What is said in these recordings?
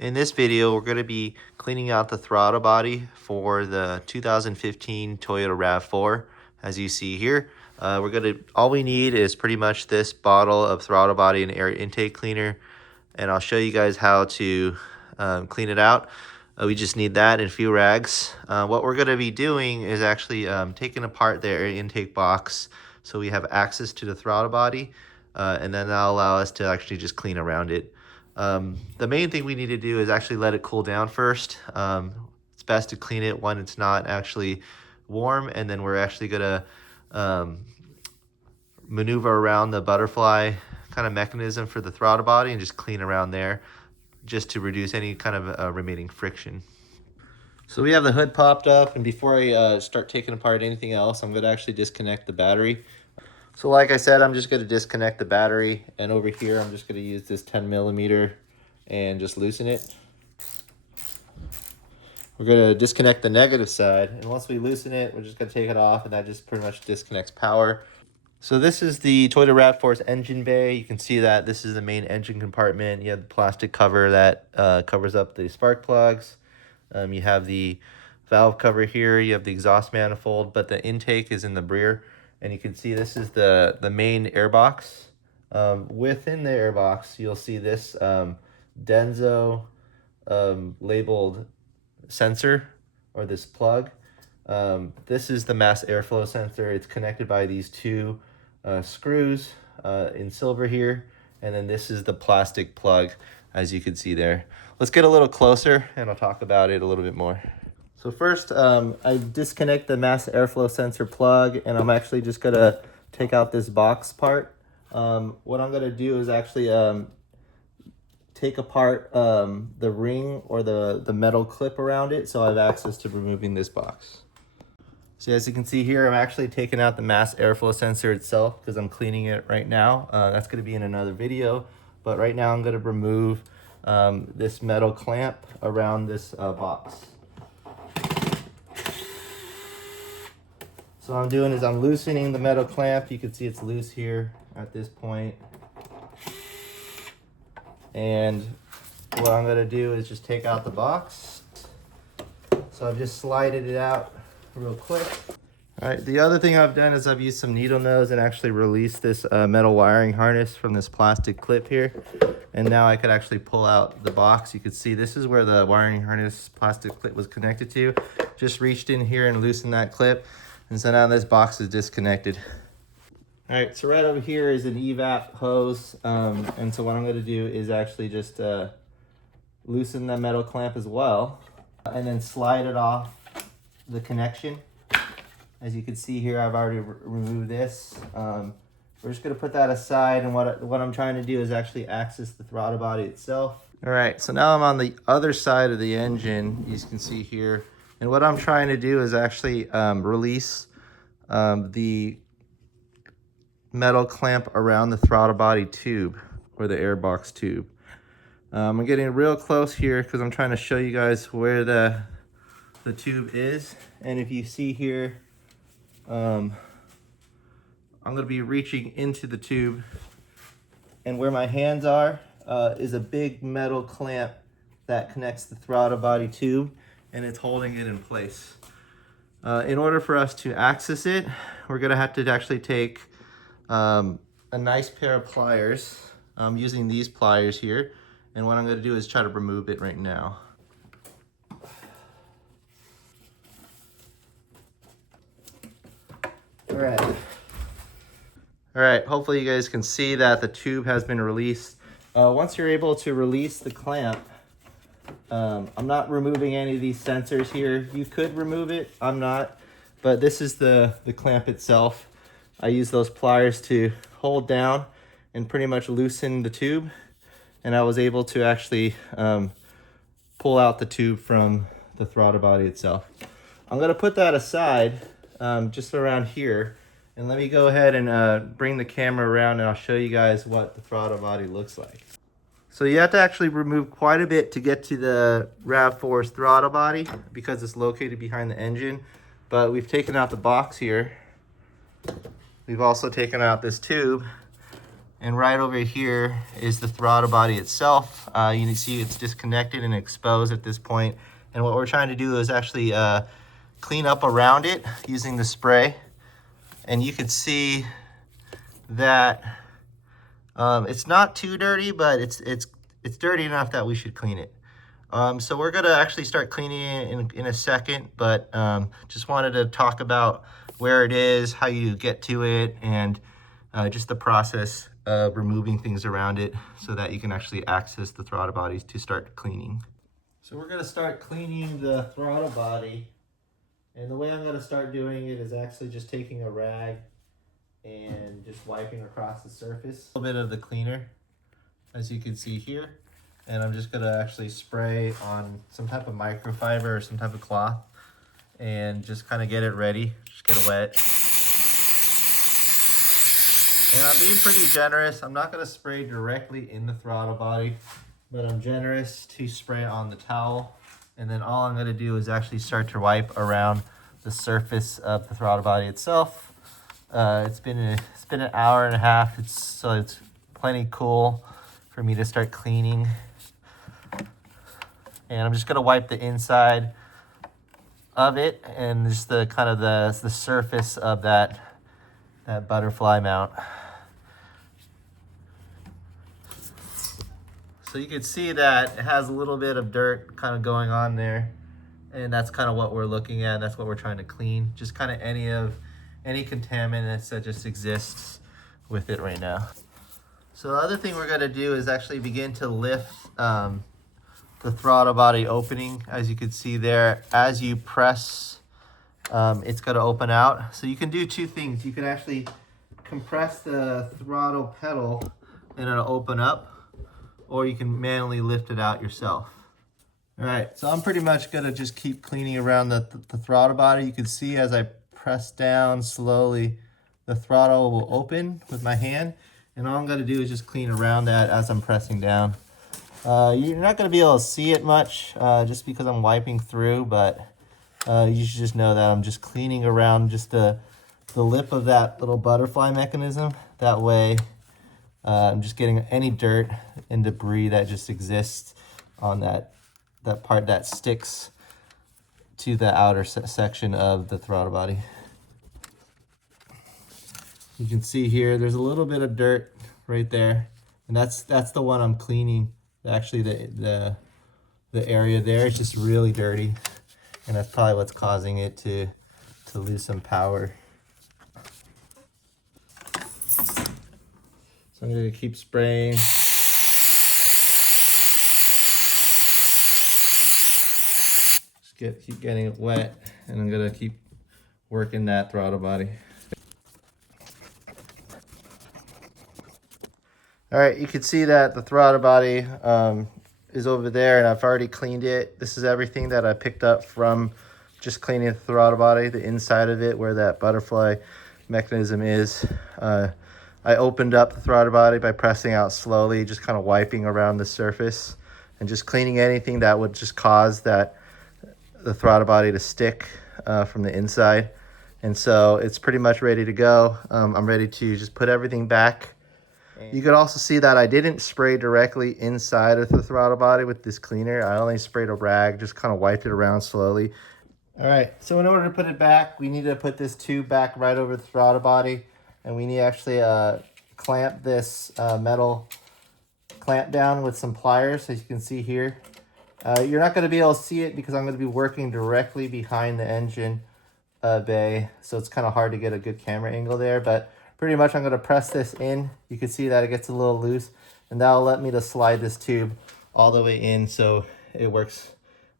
In this video, we're going to be cleaning out the throttle body for the 2015 Toyota RAV4, as you see here. All we need is pretty much this bottle of throttle body and air intake cleaner, and I'll show you guys how to clean it out. We just need that and a few rags. What we're going to be doing is actually taking apart the air intake box so we have access to the throttle body, and then that'll allow us to actually just clean around it. The main thing we need to do is actually let it cool down first. It's best to clean it when it's not actually warm, and then we're actually going to maneuver around the butterfly kind of mechanism for the throttle body and just clean around there just to reduce any kind of remaining friction. So we have the hood popped up, and before I start taking apart anything else, I'm going to actually disconnect the battery. So like I said, I'm just going to disconnect the battery, and over here I'm just going to use this 10mm and just loosen it. We're going to disconnect the negative side, and once we loosen it, we're just going to take it off, and that just pretty much disconnects power. So this is the Toyota RAV4's engine bay. You can see that this is the main engine compartment. You have the plastic cover that covers up the spark plugs. You have the valve cover here. You have the exhaust manifold, but the intake is in the rear. And you can see this is the main airbox. Within the airbox, you'll see this Denso labeled sensor, or this plug. This is the mass airflow sensor. It's connected by these two screws in silver here. And then this is the plastic plug, as you can see there. Let's get a little closer and I'll talk about it a little bit more. So first, I disconnect the mass airflow sensor plug, and I'm actually just gonna take out this box part. What I'm gonna do is actually take apart the ring or the metal clip around it, so I have access to removing this box. So as you can see here, I'm actually taking out the mass airflow sensor itself because I'm cleaning it right now. That's gonna be in another video, but right now I'm gonna remove this metal clamp around this box. So what I'm doing is I'm loosening the metal clamp. You can see it's loose here at this point. And what I'm gonna do is just take out the box. So I've just slided it out real quick. All right, the other thing I've done is I've used some needle nose and actually released this metal wiring harness from this plastic clip here. And now I could actually pull out the box. You can see this is where the wiring harness plastic clip was connected to. Just reached in here and loosened that clip. And so now this box is disconnected. All right, so right over here is an EVAP hose. And so what I'm gonna do is actually just loosen the metal clamp as well, and then slide it off the connection. As you can see here, I've already removed this. We're just gonna put that aside, and what I'm trying to do is actually access the throttle body itself. All right, so now I'm on the other side of the engine, you can see here. And what I'm trying to do is actually release the metal clamp around the throttle body tube, or the airbox tube. I'm getting real close here because I'm trying to show you guys where the tube is. And if you see here, I'm going to be reaching into the tube, and where my hands are is a big metal clamp that connects the throttle body tube, and it's holding it in place. In order for us to access it, we're going to have to actually take a nice pair of pliers. I'm using these pliers here, and what I'm going to do is try to remove it right now. All right, hopefully you guys can see that the tube has been released. Once you're able to release the clamp, I'm not removing any of these sensors here. You could remove it, I'm not, but this is the clamp itself. I use those pliers to hold down and pretty much loosen the tube, and I was able to actually pull out the tube from the throttle body itself. I'm gonna put that aside just around here, and let me go ahead and bring the camera around, and I'll show you guys what the throttle body looks like. So you have to actually remove quite a bit to get to the RAV4's throttle body because it's located behind the engine. But we've taken out the box here. We've also taken out this tube. And right over here is the throttle body itself. You can see it's disconnected and exposed at this point. And what we're trying to do is actually clean up around it using the spray. And you can see that it's not too dirty, but it's dirty enough that we should clean it. So we're gonna actually start cleaning it in a second, but just wanted to talk about where it is, how you get to it, and just the process of removing things around it so that you can actually access the throttle bodies to start cleaning. So we're gonna start cleaning the throttle body, and the way I'm gonna start doing it is actually just taking a rag and just wiping across the surface. A little bit of the cleaner, as you can see here, and I'm just gonna actually spray on some type of microfiber or some type of cloth and just kind of get it ready, just get it wet. And I'm being pretty generous. I'm not gonna spray directly in the throttle body, but I'm generous to spray on the towel. And then all I'm gonna do is actually start to wipe around the surface of the throttle body itself. It's been an hour and a half, so it's plenty cool for me to start cleaning. And I'm just gonna wipe the inside of it and just the kind of the surface of that butterfly mount. So you can see that it has a little bit of dirt kind of going on there, and that's kind of what we're looking at. That's what we're trying to clean. Just kind of any contaminants that just exists with it right now. So the other thing we're gonna do is actually begin to lift the throttle body opening. As you can see there, as you press, it's gonna open out. So you can do two things. You can actually compress the throttle pedal and it'll open up, or you can manually lift it out yourself. All right, so I'm pretty much gonna just keep cleaning around the throttle body. You can see as I press down slowly, the throttle will open with my hand, and all I'm gonna do is just clean around that as I'm pressing down. You're not gonna be able to see it much just because I'm wiping through, but you should just know that I'm just cleaning around just the lip of that little butterfly mechanism. That way, I'm just getting any dirt and debris that just exists on that part that sticks to the outer section of the throttle body. You can see here, there's a little bit of dirt right there, and that's the one I'm cleaning. Actually, the area there is just really dirty, and that's probably what's causing it to lose some power. So I'm going to keep spraying. Just keep getting it wet, and I'm going to keep working that throttle body. All right, you can see that the throttle body is over there, and I've already cleaned it. This is everything that I picked up from just cleaning the throttle body, the inside of it where that butterfly mechanism is. I opened up the throttle body by pressing out slowly, just kind of wiping around the surface and just cleaning anything that would just cause the throttle body to stick from the inside. And so it's pretty much ready to go. I'm ready to just put everything back. You could also see that I didn't spray directly inside of the throttle body with this cleaner. I only sprayed a rag, just kind of wiped it around slowly. All right, so in order to put it back, we need to put this tube back right over the throttle body. And we need to actually clamp this metal clamp down with some pliers, as you can see here. You're not going to be able to see it because I'm going to be working directly behind the engine bay, so it's kind of hard to get a good camera angle there, but pretty much I'm going to press this in. You can see that it gets a little loose, and that'll let me to slide this tube all the way in so it works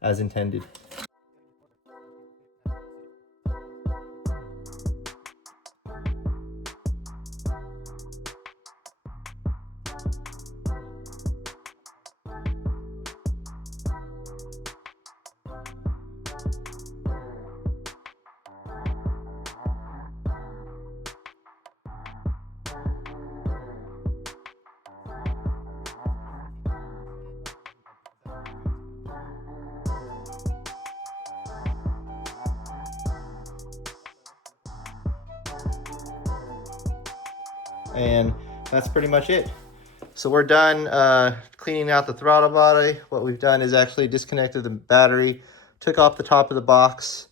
as intended. And that's pretty much it. So we're done cleaning out the throttle body. What we've done is actually disconnected the battery, took off the top of the box,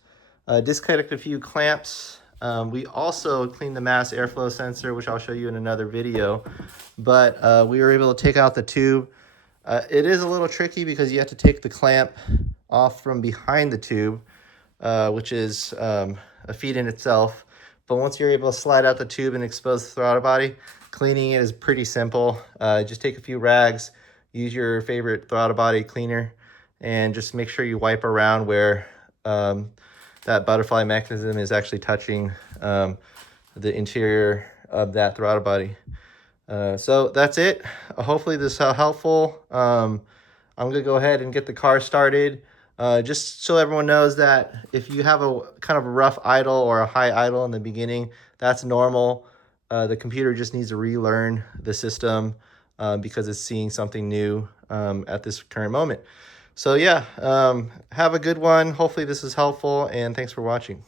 disconnected a few clamps. We also cleaned the mass airflow sensor, which I'll show you in another video. But we were able to take out the tube. It is a little tricky because you have to take the clamp off from behind the tube, which is a feat in itself. But once you're able to slide out the tube and expose the throttle body, cleaning it is pretty simple. Just take a few rags, use your favorite throttle body cleaner, and just make sure you wipe around where that butterfly mechanism is actually touching the interior of that throttle body. So that's it. Hopefully this is helpful. I'm gonna go ahead and get the car started. Just so everyone knows that if you have a kind of a rough idle or a high idle in the beginning, that's normal. The computer just needs to relearn the system because it's seeing something new at this current moment. So yeah, have a good one. Hopefully this is helpful, and thanks for watching.